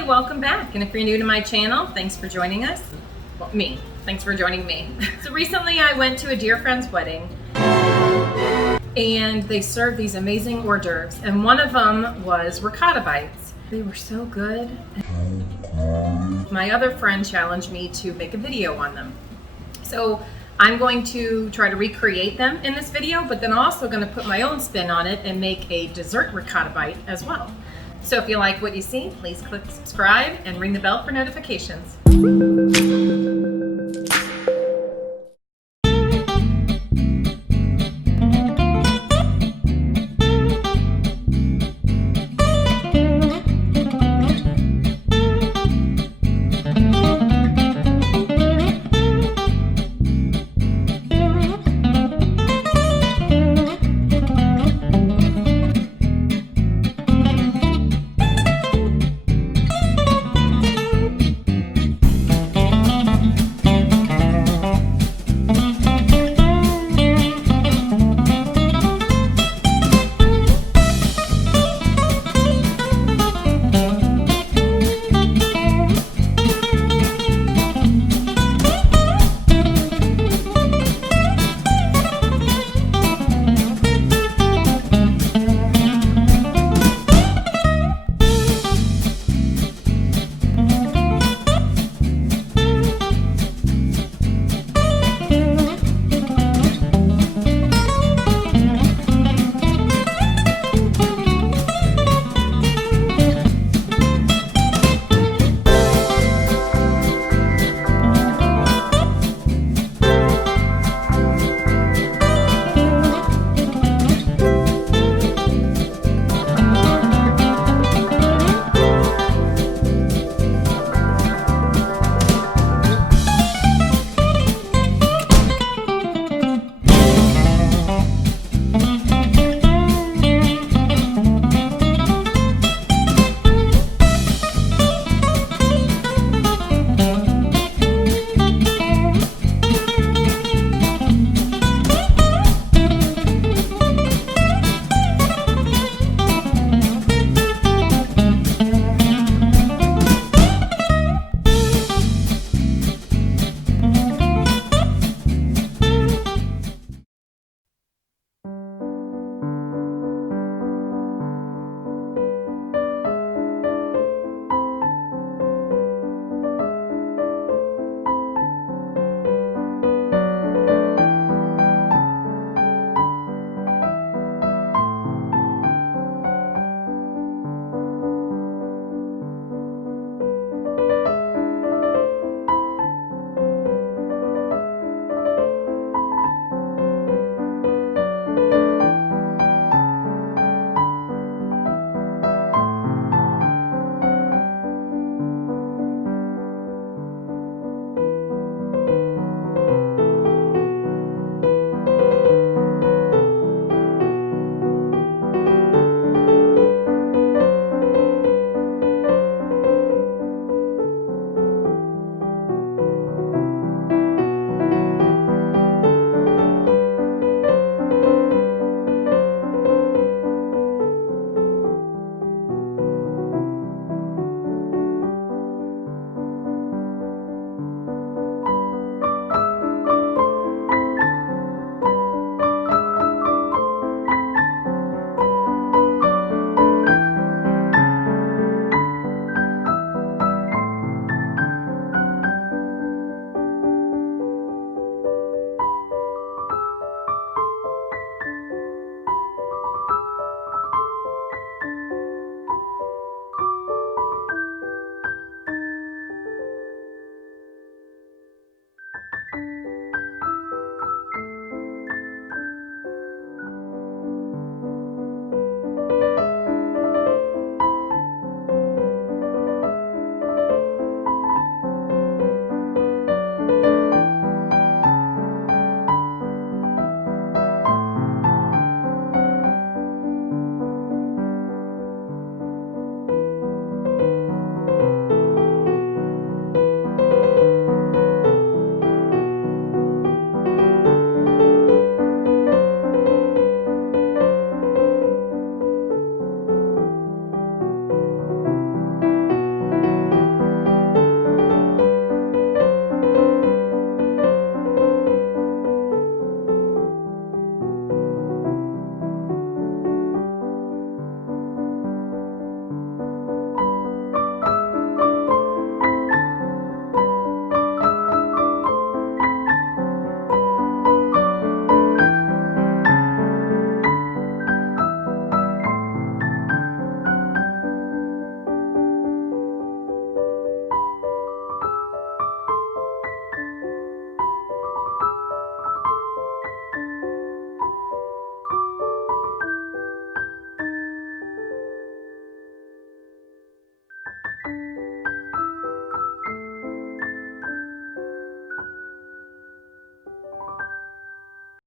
Hi, welcome back. And if you're new to my channel, thanks for joining us. Well, thanks for joining me. So recently I went to a dear friend's wedding and they served these amazing hors d'oeuvres, and one of them was ricotta bites. They were so good. My other friend challenged me to make a video on them. So I'm going to try to recreate them in this video, but then also going to put my own spin on it and make a dessert ricotta bite as well. So if you like what you see, please click subscribe and ring the bell for notifications.